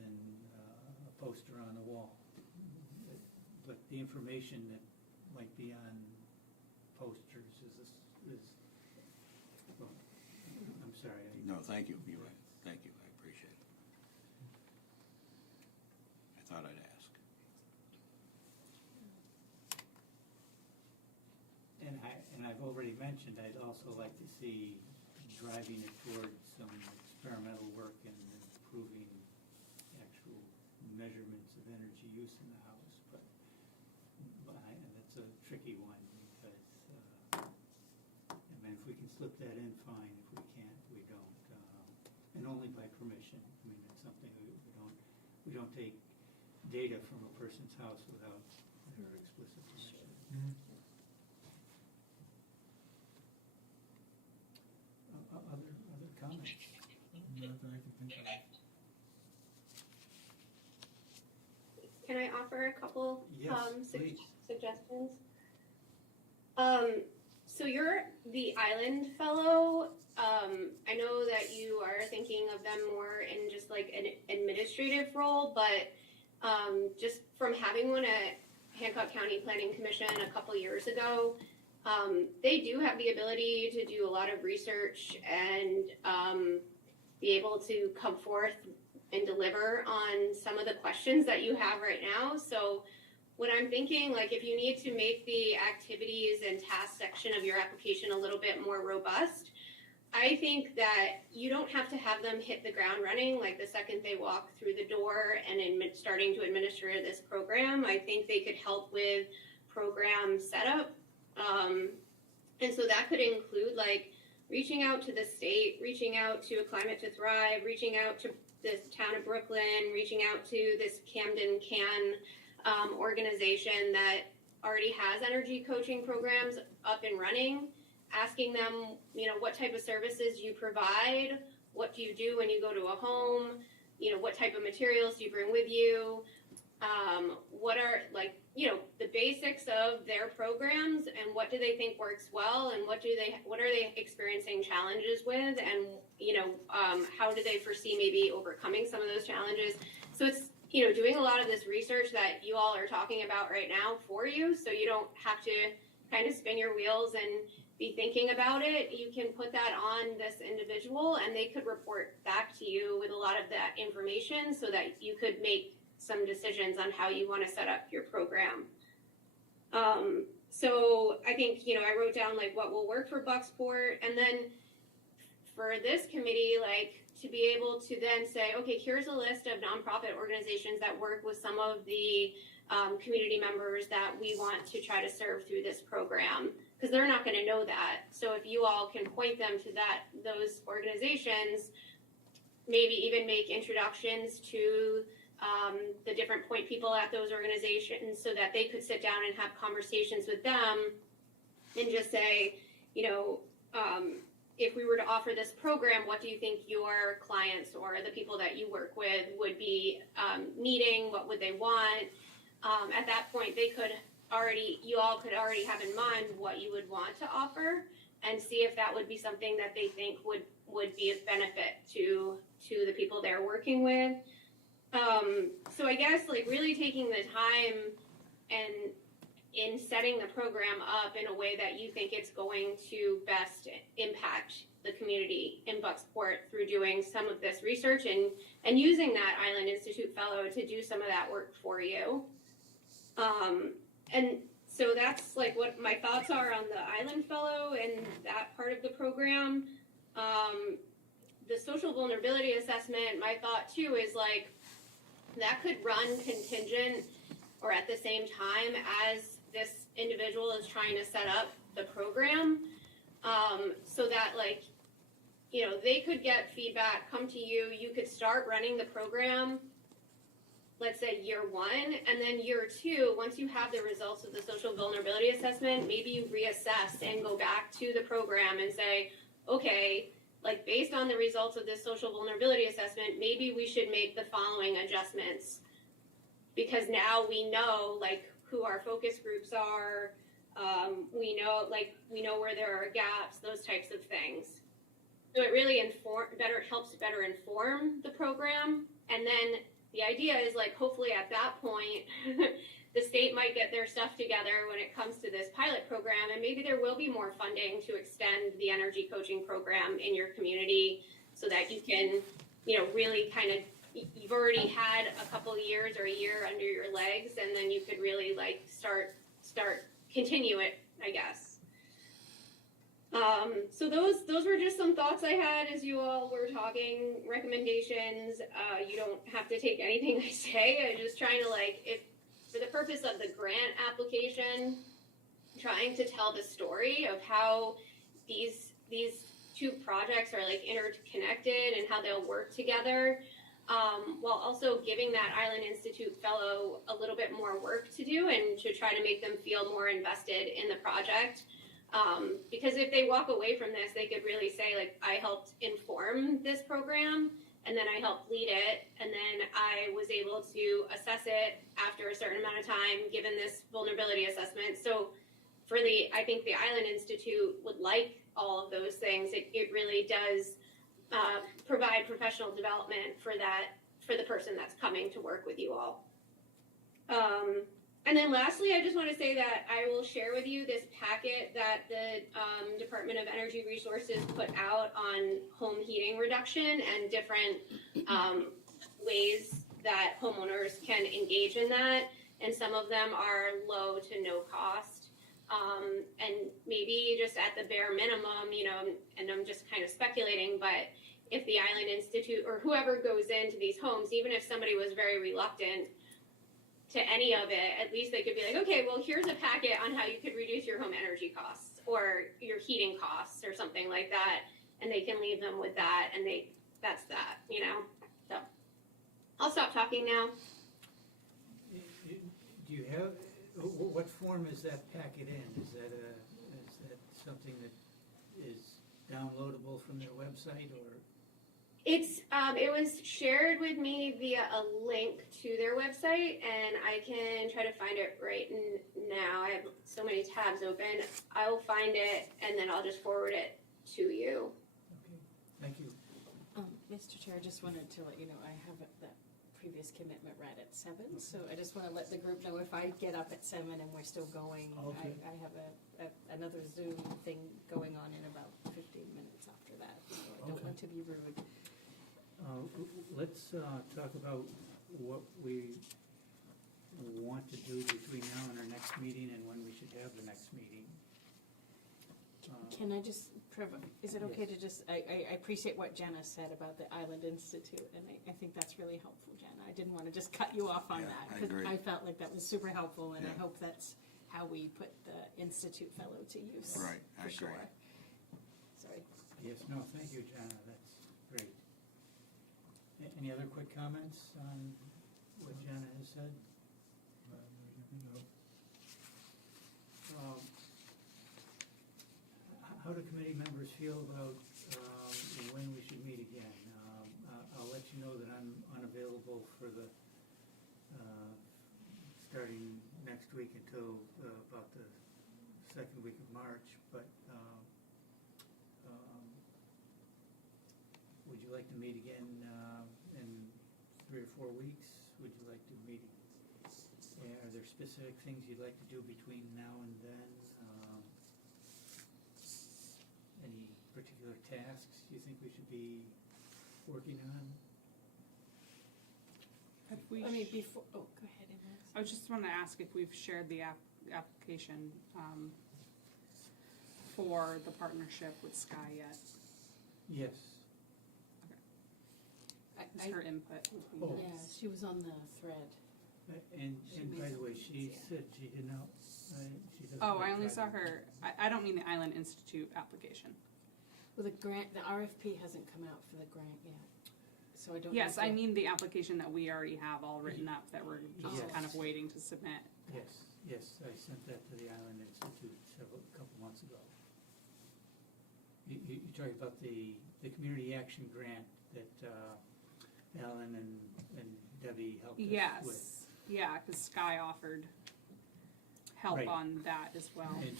a poster on the wall. But the information that might be on posters is well, I'm sorry. No, thank you, you're right, thank you, I appreciate it. I thought I'd ask. And I've already mentioned, I'd also like to see driving it towards some experimental work and improving actual measurements of energy use in the house, but and it's a tricky one because, I mean, if we can slip that in, fine. If we can't, we don't. And only by permission. I mean, it's something we don't take data from a person's house without their explicit permission. Other comments? Not that I can think of. Can I offer a couple Yes, please. suggestions? So you're the Island Fellow. I know that you are thinking of them more in just like an administrative role, but just from having one at Hancock County Planning Commission a couple years ago, they do have the ability to do a lot of research and be able to come forth and deliver on some of the questions that you have right now. So what I'm thinking, like if you need to make the activities and tasks section of your application a little bit more robust, I think that you don't have to have them hit the ground running like the second they walk through the door and starting to administer this program. I think they could help with program setup. And so that could include like reaching out to the state, reaching out to Climate to Thrive, reaching out to the town of Brooklyn, reaching out to this Camden Can organization that already has energy coaching programs up and running, asking them, you know, what type of services you provide, what do you do when you go to a home, you know, what type of materials do you bring with you, what are, like, you know, the basics of their programs and what do they think works well and what are they experiencing challenges with, and, you know, how do they foresee maybe overcoming some of those challenges. So it's, you know, doing a lot of this research that you all are talking about right now for you, so you don't have to kind of spin your wheels and be thinking about it. You can put that on this individual and they could report back to you with a lot of that information so that you could make some decisions on how you want to set up your program. So I think, you know, I wrote down like what will work for Bucksport, and then for this committee, like to be able to then say, okay, here's a list of nonprofit organizations that work with some of the community members that we want to try to serve through this program, because they're not going to know that. So if you all can point them to those organizations, maybe even make introductions to the different point people at those organizations so that they could sit down and have conversations with them and just say, you know, if we were to offer this program, what do you think your clients or the people that you work with would be needing? What would they want? At that point, you all could already have in mind what you would want to offer and see if that would be something that they think would be of benefit to the people they're working with. So I guess like really taking the time and in setting the program up in a way that you think it's going to best impact the community in Bucksport through doing some of this research and using that Island Institute Fellow to do some of that work for you. And so that's like what my thoughts are on the Island Fellow and that part of the program. The social vulnerability assessment, my thought too is like that could run contingent or at the same time as this individual is trying to set up the program, so that like, you know, they could get feedback, come to you, you could start running the program, let's say year 1, and then year 2, once you have the results of the social vulnerability assessment, maybe you reassess and go back to the program and say, okay, like based on the results of this social vulnerability assessment, maybe we should make the following adjustments, because now we know like who our focus groups are, we know where there are gaps, those types of things. So it really helps better inform the program, and then the idea is like hopefully at that point the state might get their stuff together when it comes to this pilot program, and maybe there will be more funding to extend the energy coaching program in your community so that you can, you know, really kind of, you've already had a couple years or a year under your legs, and then you could really like start continue it, I guess. So those were just some thoughts I had as you all were talking, recommendations. You don't have to take anything I say. I'm just trying to if for the purpose of the grant application, trying to tell the story of how these two projects are interconnected and how they'll work together, while also giving that Island Institute fellow a little bit more work to do and to try to make them feel more invested in the project. Because if they walk away from this, they could really say, I helped inform this program, and then I helped lead it, and then I was able to assess it after a certain amount of time, given this vulnerability assessment. So I think the Island Institute would like all of those things. It really does provide professional development for the person that's coming to work with you all. And then lastly, I just want to say that I will share with you this packet that the Department of Energy Resources put out on home heating reduction and different ways that homeowners can engage in that. And some of them are low to no cost. And maybe just at the bare minimum, and I'm just kind of speculating, but if the Island Institute or whoever goes into these homes, even if somebody was very reluctant to any of it, at least they could be like, okay, well, here's a packet on how you could reduce your home energy costs or your heating costs or something like that, and they can leave them with that, and that's that, So I'll stop talking now. Do you have, what form is that packet in? Is that something that is downloadable from their website, or? It was shared with me via a link to their website, and I can try to find it right now. I have so many tabs open. I'll find it, and then I'll just forward it to you. Okay, thank you. Mr. Chair, I just wanted to let you know I have that previous commitment right at 7, so I just want to let the group know if I get up at 7 and we're still going, Okay. I have another Zoom thing going on in about 15 minutes after that, so I don't Okay. want to be rude. Let's talk about what we want to do between now and our next meeting and when we should have the next meeting. Can I just, is it okay to just, I appreciate what Jenna said about the Island Institute, and I think that's really helpful, Jenna. I didn't want to just cut you off on Yeah, that, I because agree. I felt like that was super helpful, and I Yeah. hope that's how we put the Institute Fellow to use. Right, I for agree. sure. Sorry. Yes, no, thank you, Jana, that's great. Any other quick comments on what Jana has said? How do committee members feel about when we should meet again? I'll let you know that I'm unavailable for the, starting next week until about the second week of March, but would you like to meet again in 3 or 4 weeks? Would you like to meet? Are there specific things you'd like to do between now and then? Any particular tasks you think we should be working on? Have we I mean, before, go ahead, Ines. I just want to ask if we've shared the application for the partnership with Sky yet. Yes. Is her input would be Oh. Yeah, she was on the thread. And She by made the way, some she comments, said she did not, she doesn't. Oh, like I only saw private- her, I don't mean the Island Institute application. Well, the grant, the RFP hasn't come out for the grant yet, so I don't. Yes, know if I mean the application that we already have all written up that we're just Yes. kind of waiting to submit. Yes, I sent that to the Island Institute a couple months ago. You talking about the community action grant that Alan and Debbie helped us with? Yes, yeah, because Sky offered help Right. on that as well. And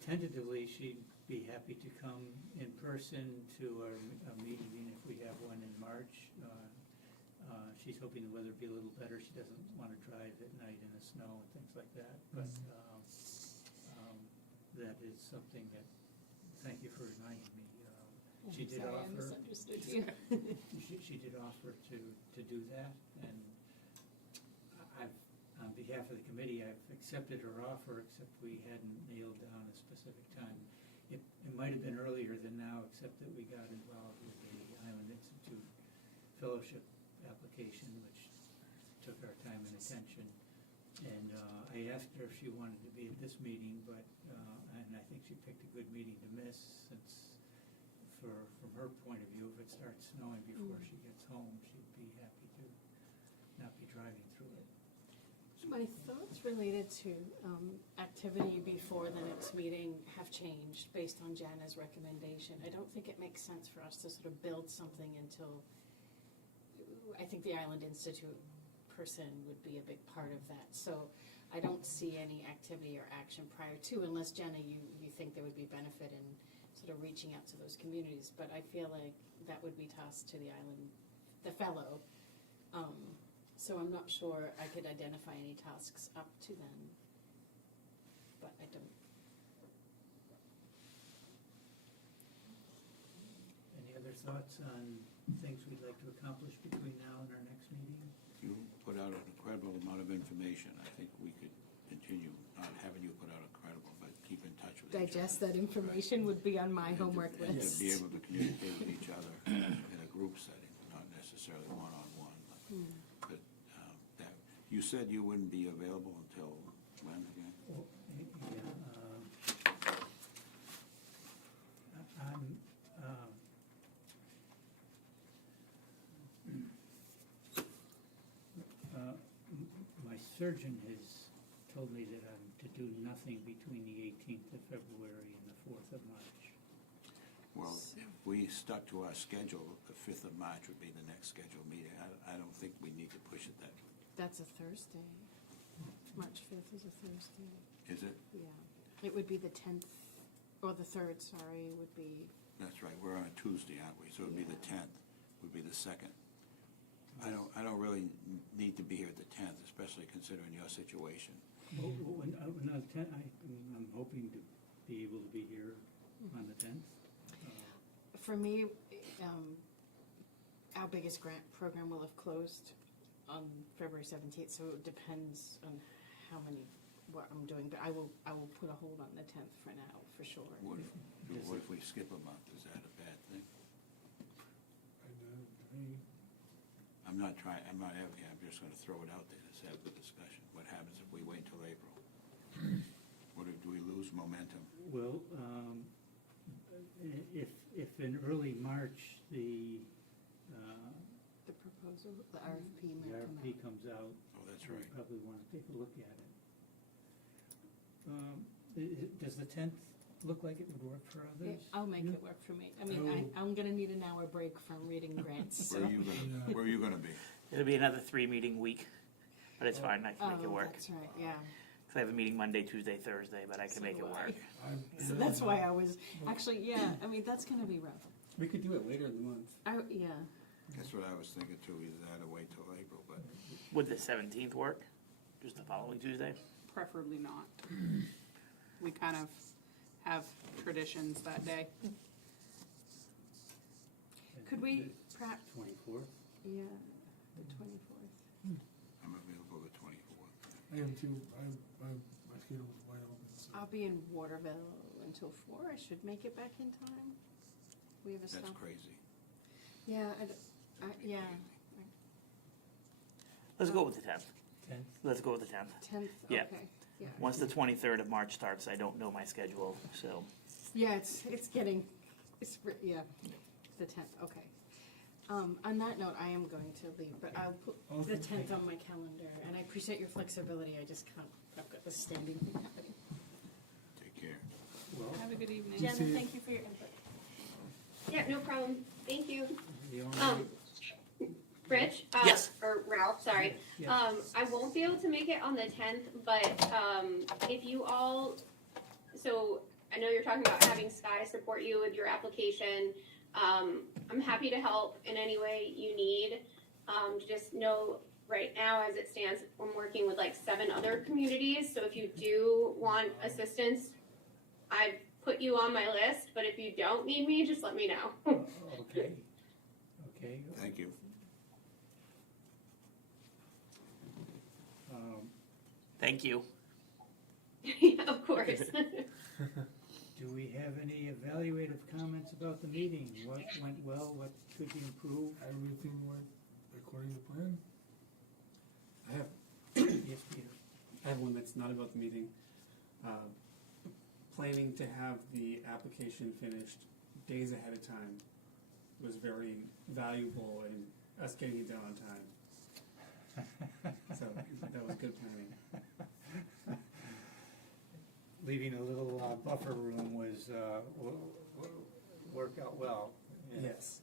tentatively, she'd be happy to come in person to our meeting if we have one in March. She's hoping the weather will be a little better. She doesn't want to drive at night in the snow and things like that. But that is something that, thank you for reminding me. She did Sorry, I offer. misunderstood you. She did offer to do that, and on behalf of the committee, I've accepted her offer, except we hadn't nailed down a specific time. it might have been earlier than now, except that we got involved with the Island Institute Fellowship application, which took our time and attention. And I asked her if she wanted to be at this meeting, but, and I think she picked a good meeting to miss, since from her point of view, if it starts snowing before she gets home, she'd be happy to not be driving through it. My thoughts related to activity before the next meeting have changed based on Jana's recommendation. I don't think it makes sense for us to sort of build something until, I think the Island Institute person would be a big part of that. So I don't see any activity or action prior to, unless Jana, you think there would be benefit in sort of reaching out to those communities. But I feel like that would be tossed to the island, the fellow. So I'm not sure I could identify any tasks up to then, but I don't. Any other thoughts on things we'd like to accomplish between now and our next meeting? You put out an incredible amount of information. I think we could continue, not having you put out incredible, but keep in touch with each other. Digest that information would be on my homework And list. to be able to communicate with each other in a group setting, not necessarily one-on-one. But that, you said you wouldn't be available until when again? Well, my surgeon has told me that I'm to do nothing between the 18th of February and the 4th of March. Well, if we stuck to our schedule, the 5th of March would be the next scheduled meeting. I don't think we need to push it that, That's a Thursday. March 5th is a Thursday. is it? Yeah. It would be the 10th, or the 3rd, sorry, would be, That's right, we're on a Tuesday, aren't we? So it would be the 10th, would be the 2nd. I don't really need to be here at the 10th, especially considering your situation. When on the 10th, I'm hoping to be able to be here on the 10th. for me, our biggest grant program will have closed on February 17th, so it depends on what I'm doing, but I will put a hold on the 10th for now, for sure. What if we skip a month? Is that a bad thing? I'm not advocating, I'm just gonna throw it out there, let's have the discussion. What happens if we wait till April? Do we lose momentum? Well, if in early March, the The proposal, the RFP might come RFP out. comes out, Oh, that's we right. probably want to take a look at it. Does the 10th look like it would work for Yeah, others? I'll make it work for me. I mean, I'm gonna need an hour break from reading grants, so. Where are you gonna be? It'll be another 3-meeting week, but it's fine, I can make it work. That's right, yeah. 'Cause I have a meeting Monday, Tuesday, Thursday, but I can So make it do I. work. So that's why I was, actually, yeah, I mean, that's gonna be rough. We could do it later in the month. Yeah, That's what I was thinking too, either that or wait till April, but Would the 17th work? Just the following Tuesday? Preferably not. We kind of have traditions that day. could we, perhaps, 24th? yeah, the 24th. I'm available the 24th. I am too, my schedule's wide open, so. I'll be in Waterville until 4, I should make it back in time. We have a That's stop. crazy. Yeah, yeah, Let's go with the 10th. 10th? Let's go with the 10th. 10th, Yeah. okay, yeah. Once the 23rd of March starts, I don't know my schedule, so. Yeah, it's getting, yeah, the 10th, okay. On that note, I am going to leave, but I'll put the Okay. 10th on my calendar, and I appreciate your flexibility, I just can't, I've got this standing thing happening. Take care. Well, Have a good evening. Jenna, see. thank you for your input. Yeah, no problem. Thank you. the only, Rich? Yes. Or Ralph, sorry. Yeah. I won't be able to make it on the 10th, but if you all, so I know you're talking about having Sky support you with your application. I'm happy to help in any way you need. Just know right now, as it stands, I'm working with like 7 other communities. So if you do want assistance, I've put you on my list. But if you don't need me, just let me know. okay, okay. Thank you. Thank you. Yeah, of course. Do we have any evaluative comments about the meeting? What went well, what could be improved? Everything went according to plan? I have, Yes, Peter? I have one that's not about the meeting. Planning to have the application finished days ahead of time was very valuable in us getting it done on time. So that was good planning. Leaving a little buffer room was, worked out well. Yes.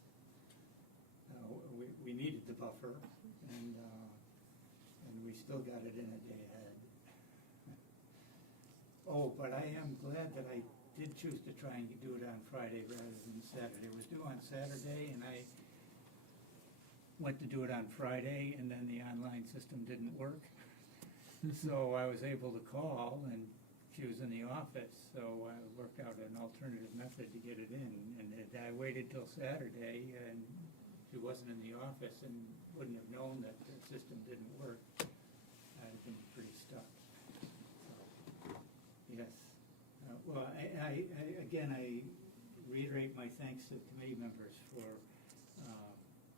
We needed the buffer, and we still got it in a day ahead. Oh, but I am glad that I did choose to try and do it on Friday rather than Saturday. It was due on Saturday, and I went to do it on Friday, and then the online system didn't work. So I was able to call, and she was in the office, so I worked out an alternative method to get it in. And I waited till Saturday, and she wasn't in the office and wouldn't have known that the system didn't work. I'd have been pretty stuck. So, yes. Well, again, I reiterate my thanks to committee members for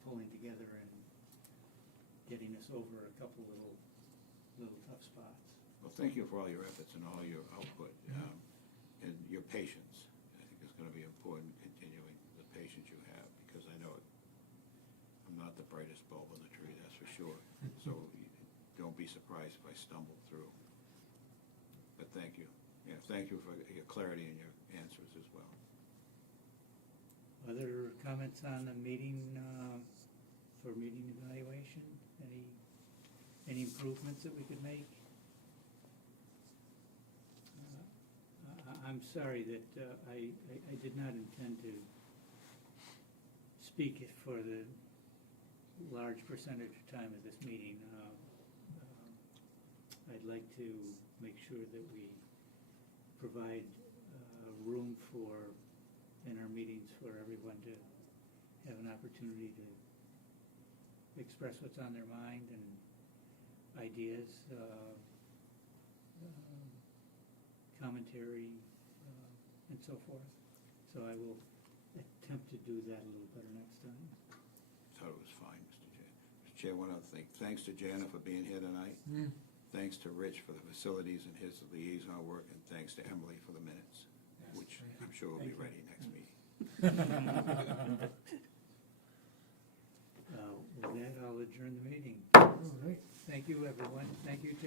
pulling together and getting us over a couple little tough spots. Well, thank you for all your efforts and all your output, and your patience. I think it's gonna be important, continuing the patience you have, because I know I'm not the brightest bulb in the tree, that's for sure. So don't be surprised if I stumble through. But thank you. Yeah, thank you for your clarity in your answers as well. Other comments on the meeting, for meeting evaluation? Any improvements that we could make? I'm sorry that I did not intend to speak for the large percentage of time of this meeting. I'd like to make sure that we provide room for, in our meetings, for everyone to have an opportunity to express what's on their mind and ideas, commentary, and so forth. So I will attempt to do that a little better next time. Thought it was fine, Mr. Chair. Mr. Chair, one other thing, thanks to Jana for being here tonight. Thanks to Rich for the facilities and his liaison work, and thanks to Emily for the minutes, which I'm sure will be Thank you. ready next meeting. With that, I'll adjourn the meeting. All right. Thank you, everyone. Thank you, Jay.